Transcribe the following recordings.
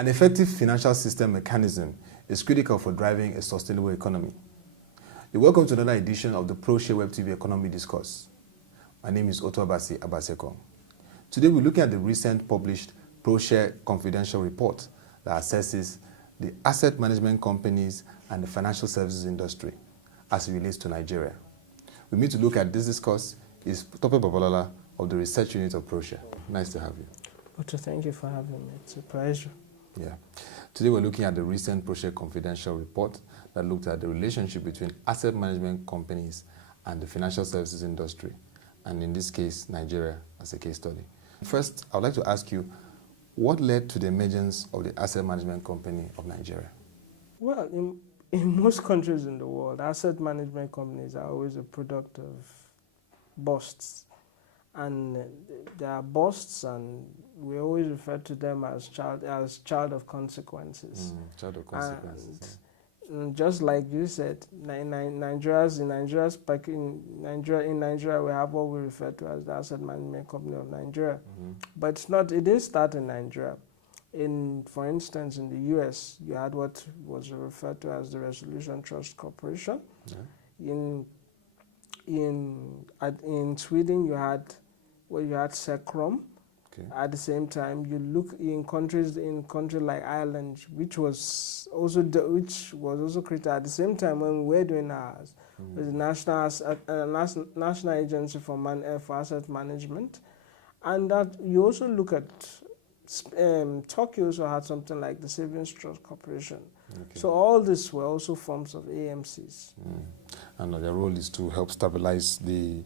An effective financial system mechanism is critical for driving a sustainable economy. You're welcome to another edition of the Proshare WebTV Economy Discourse. My name is Tope Babalola. Today we're looking at the recent published Proshare Confidential report that assesses the asset management companies and the financial services industry as it relates to Nigeria. With me to look at this discourse is Tope Babalola of the research unit of Proshare. Nice to have you. Oto, thank you for having me. It's a pleasure. Yeah. Today we're looking at the recent Proshare Confidential report that looked at the relationship between asset management companies and the financial services industry, and in this case, Nigeria as a case study. First, I would like to ask you, what led to the emergence of the asset management company of Nigeria? Well, in most countries in the world, asset management companies are always a product of busts. And they are busts, and we always refer to them as child of consequences. Child of consequences. And just like you said, in Nigeria, we have what we refer to as the Asset Management Company of Nigeria. But it didn't start in Nigeria. For instance, in the US, you had what was referred to as the Resolution Trust Corporation. Yeah. In Sweden, you had Secrom. Okay. At the same time, you look in countries like Ireland, which was also created at the same time when we were doing ours, with the National Agency for Asset Management, and that you also look at Turkey also had something like the Savings Trust Corporation. Okay. So all these were also forms of AMCs. And their role is to help stabilize the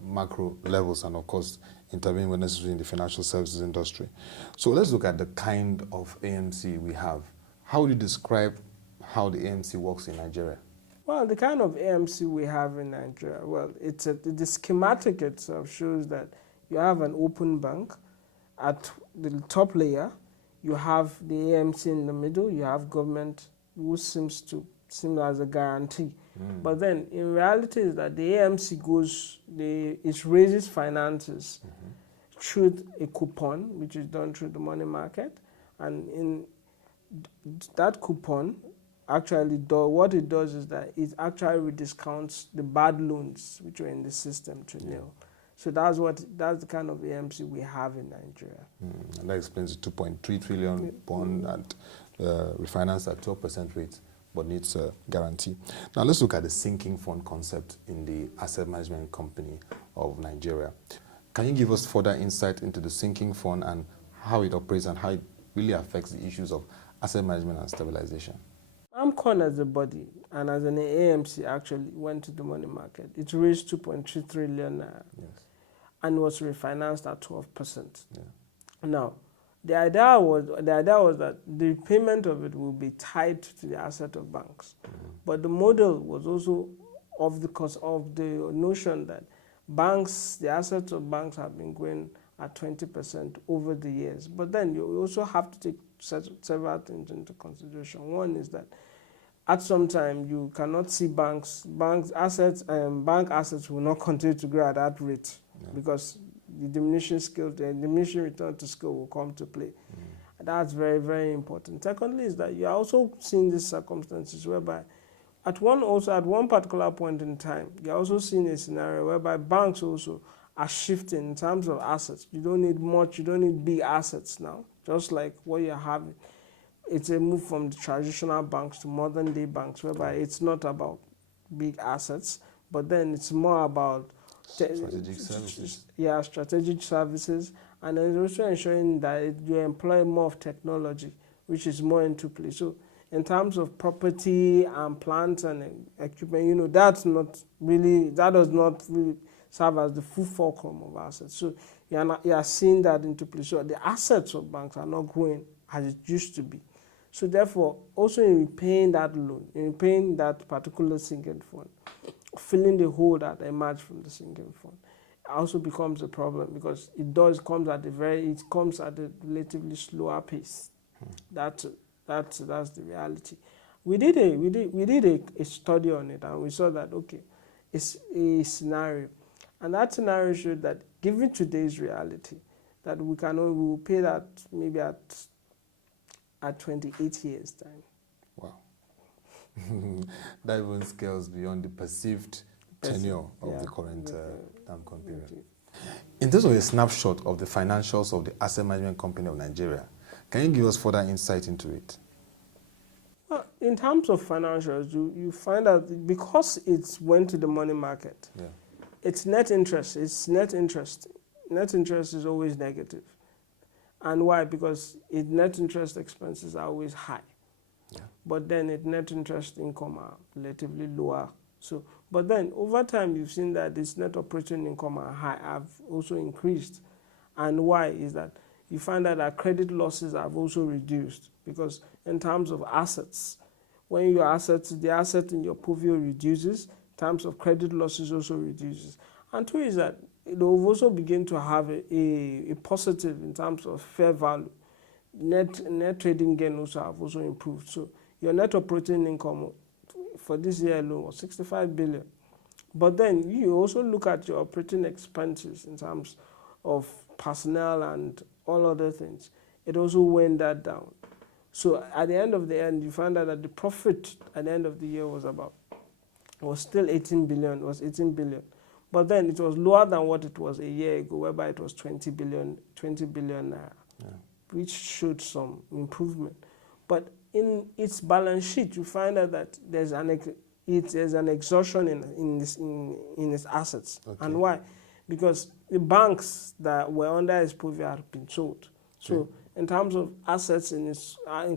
macro levels and, of course, intervene when necessary in the financial services industry. So let's look at the kind of AMC we have. How would you describe how the AMC works in Nigeria? Well, the kind of AMC we have in Nigeria, well, the schematic itself shows that you have an open bank. At the top layer, you have the AMC in the middle, you have government who seems as a guarantee. But then, in reality, is that the AMC it raises finances through a coupon, which is done through the money market, and in that coupon, actually, what it does is that it actually discounts the bad loans which are in the system to nil. So that's the kind of AMC we have in Nigeria. And that explains the 2.3 trillion bond and refinance at 12% rate, but needs a guarantee. Now let's look at the sinking fund concept in the asset management company of Nigeria. Can you give us further insight into the sinking fund and how it operates and how it really affects the issues of asset management and stabilization? AMCON as a body and as an AMC actually went to the money market. It raised 2.3 trillion and was refinanced at 12%. Yeah. Now, the idea was that the repayment of it will be tied to the asset of banks. But the model was also of the notion that the assets of banks have been growing at 20% over the years. But then you also have to take several things into consideration. One is that at some time you cannot see bank assets will not continue to grow at that rate because the diminishing return to scale will come to play. That's very, very important. Secondly, is that you are also seeing these circumstances whereby at one particular point in time, you are also seeing a scenario whereby banks also are shifting in terms of assets. You don't need much, you don't need big assets now, just like what you're having. It's a move from the traditional banks to modern day banks, whereby it's not about big assets, but then it's more about strategic services. Yeah, strategic services, and then also ensuring that you employ more of technology, which is more into play. So in terms of property and plants and equipment, that does not really serve as the full fulcrum of assets. So you are seeing that into play. So the assets of banks are not growing as it used to be. So therefore, also in repaying that loan, in repaying that particular sinking fund, filling the hole that emerged from the sinking fund, also becomes a problem because it comes at a relatively slower pace. That's the reality. We did a study on it, and we saw that it's a scenario, and that scenario showed that given today's reality, that we will pay that maybe at at 28 years' time. Wow. That even scales beyond the perceived tenure of the current AMCON period. In terms of a snapshot of the financials of the Asset Management Company of Nigeria, can you give us further insight into it? Well, in terms of financials, you find out because it went to the money market, it's net interest. It's net interest. Net interest is always negative. And why? Because its net interest expenses are always high. But then its net interest income are relatively lower. So, but then over time, you've seen that its net operating income have also increased. And why is that? You find that our credit losses have also reduced, because in terms of assets, when your assets, the asset in your portfolio reduces, in terms of credit losses also reduces. And two is that we've also begin to have a positive in terms of fair value. Net trading gain also have also improved. So your net operating income for this year alone was 65 billion. But then you also look at your operating expenses in terms of personnel and all other things. It also went that down. So at the end of the end, you find out that the profit at the end of the year was still 18 billion. But then it was lower than what it was a year ago, whereby it was 20 billion which showed some improvement. But in its balance sheet, you find out that there's an exhaustion in its assets. And why? Because the banks that were under its purview have been sold. So in terms of assets in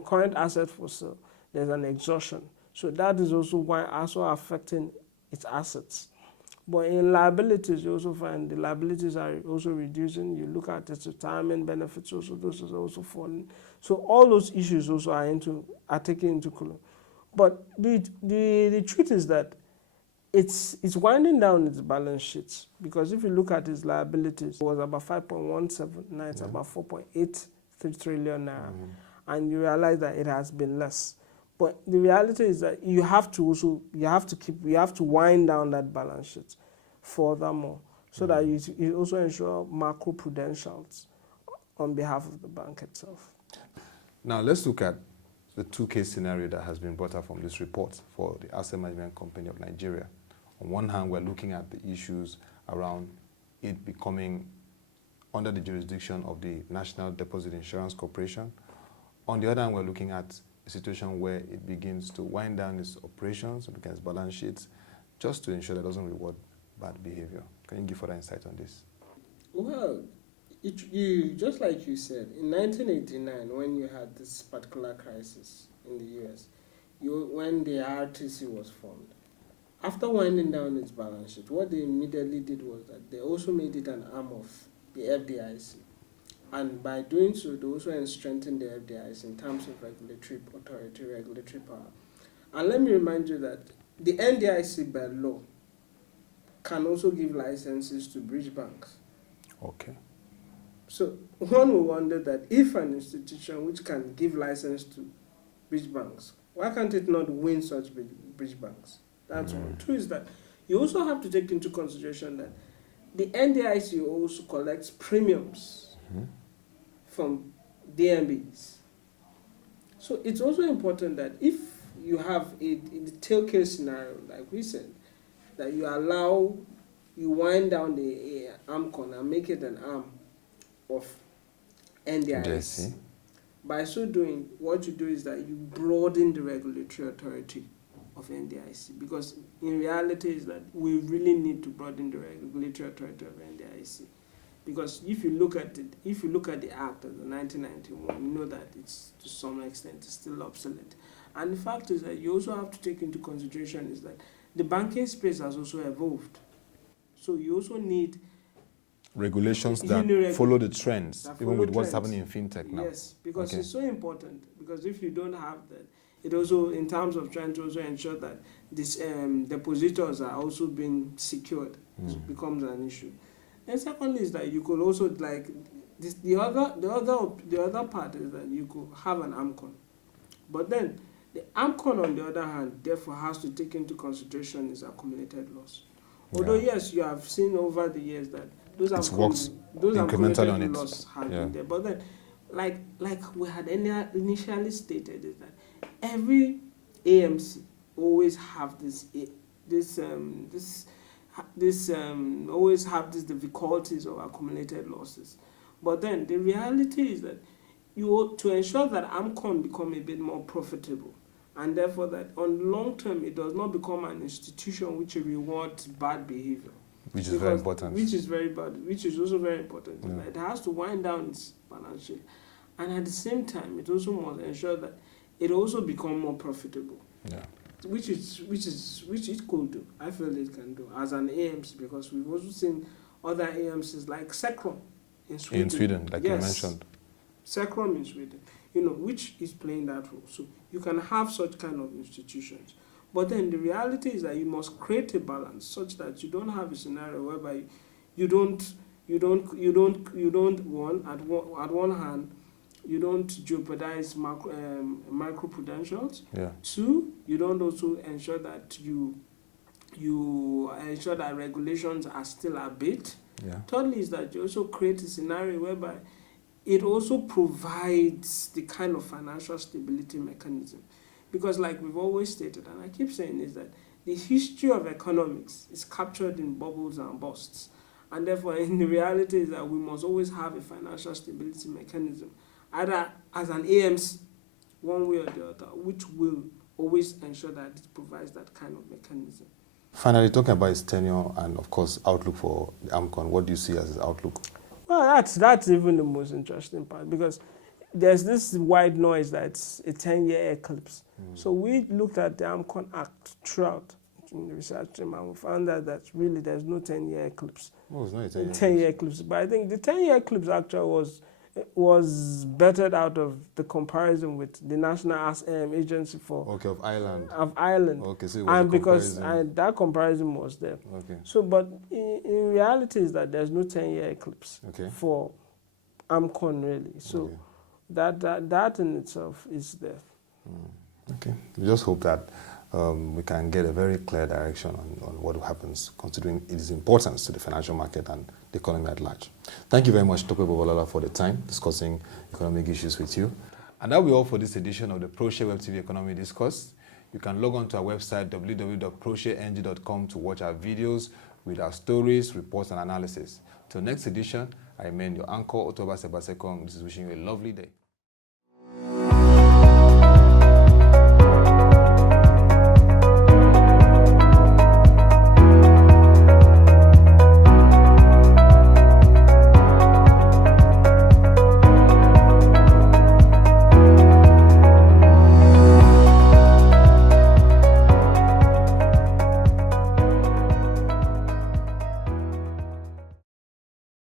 current assets for sale, there's an exhaustion. So that is also why affecting its assets. But in liabilities, you also find the liabilities are also reducing. You look at its retirement benefits, also those are also falling. So all those issues also are taken into account. But the truth is that it's winding down its balance sheets, because if you look at its liabilities, it was about 5.17, now it's about 4.83 trillion naira, and you realize that it has been less. But the reality is that you have to wind down that balance sheet furthermore, so that you also ensure macro prudentials on behalf of the bank itself. Now let's look at the two-case scenario that has been brought up from this report for the Asset Management Company of Nigeria. On one hand, we're looking at the issues around it becoming under the jurisdiction of the National Deposit Insurance Corporation. On the other hand, we're looking at a situation where it begins to wind down its operations, look at its balance sheets, just to ensure that it doesn't reward bad behavior. Can you give further insight on this? Well, just like you said, in 1989, when you had this particular crisis in the US, when the RTC was formed, after winding down its balance sheet, what they immediately did was that they also made it an arm of the FDIC. And by doing so, they also strengthened the FDIC in terms of regulatory authority, regulatory power. And let me remind you that the NDIC by law can also give licenses to bridge banks. Okay. So one will wonder that if an institution which can give license to bridge banks, why can't it not win such bridge banks? That's one. Two is that you also have to take into consideration that the NDIC also collects premiums from DMBs. So it's also important that if you have in the tail case scenario, like we said, that you wind down the AMCON and make it an arm of NDIC. By so doing, what you do is that you broaden the regulatory authority of NDIC, because in reality is that we really need to broaden the regulatory authority of NDIC. Because if you look at the Act of 1991, you know that it's to some extent it's still obsolete. And the fact is that you also have to take into consideration is that the banking space has also evolved. So you also need regulations that follow the trends, even with what's happening in fintech now. Yes, because it's so important. Because if you don't have that, it also, in terms of trying to also ensure that these depositors are also being secured, it becomes an issue. And secondly is that you could also the other part is that you could have an AMCON, but then the AMCON on the other hand therefore has to take into consideration its accumulated loss. Although yes, you have seen over the years that those accumulated loss have been there, but then like we had initially stated, is that every AMC always have always have these difficulties of accumulated losses. But then the reality is that to ensure that AMCON become a bit more profitable, and therefore that on long term it does not become an institution which rewards bad behavior. Which is very important. Which is very bad. Which is also very important. Yeah. It has to wind down its balance sheet, and at the same time, it also must ensure that it also become more profitable. Yeah. Which it could do. I feel it can do as an AMC, because we've also seen other AMCs like Secron in Sweden. In Sweden, like you mentioned. Secron in Sweden, which is playing that role. So you can have such kind of institutions. But then the reality is that you must create a balance such that you don't have a scenario whereby you don't at one hand you don't jeopardize micro-prudentials. Yeah. Two, you don't also ensure that you ensure that regulations are still a bit. Yeah. Thirdly is that you also create a scenario whereby it also provides the kind of financial stability mechanism. Because like we've always stated, and I keep saying, is that the history of economics is captured in bubbles and busts. And therefore, in the reality is that we must always have a financial stability mechanism, either as an AMC, one way or the other, which will always ensure that it provides that kind of mechanism. Finally, talking about its tenure and, of course, outlook for the AMCON, what do you see as its outlook? Well, that's even the most interesting part, because there's this wide noise that it's a 10-year eclipse. So we looked at the AMCON Act throughout in the research team, and we found out that really there's no 10-year eclipse. Oh, it's not a 10-year eclipse. But I think the 10-year eclipse actually was bettered out of the comparison with the National Agency for... Okay, of Ireland. Of Ireland. Okay, so it was and because that comparison was there. Okay. So, but in reality is that there's no 10-year eclipse for AMCON really. So that in itself is there. Okay. We just hope that we can get a very clear direction on what happens, considering its importance to the financial market and the economy at large. Thank you very much, Tope Babalola, for the time discussing economic issues with you. And that will be all for this edition of the Proshare WebTV Economy Discourse. You can log on to our website, www.proshareng.com, to watch our videos, read our stories, reports, and analysis. Till next edition, I remain your anchor, Tope Babalola. This is wishing you a lovely day.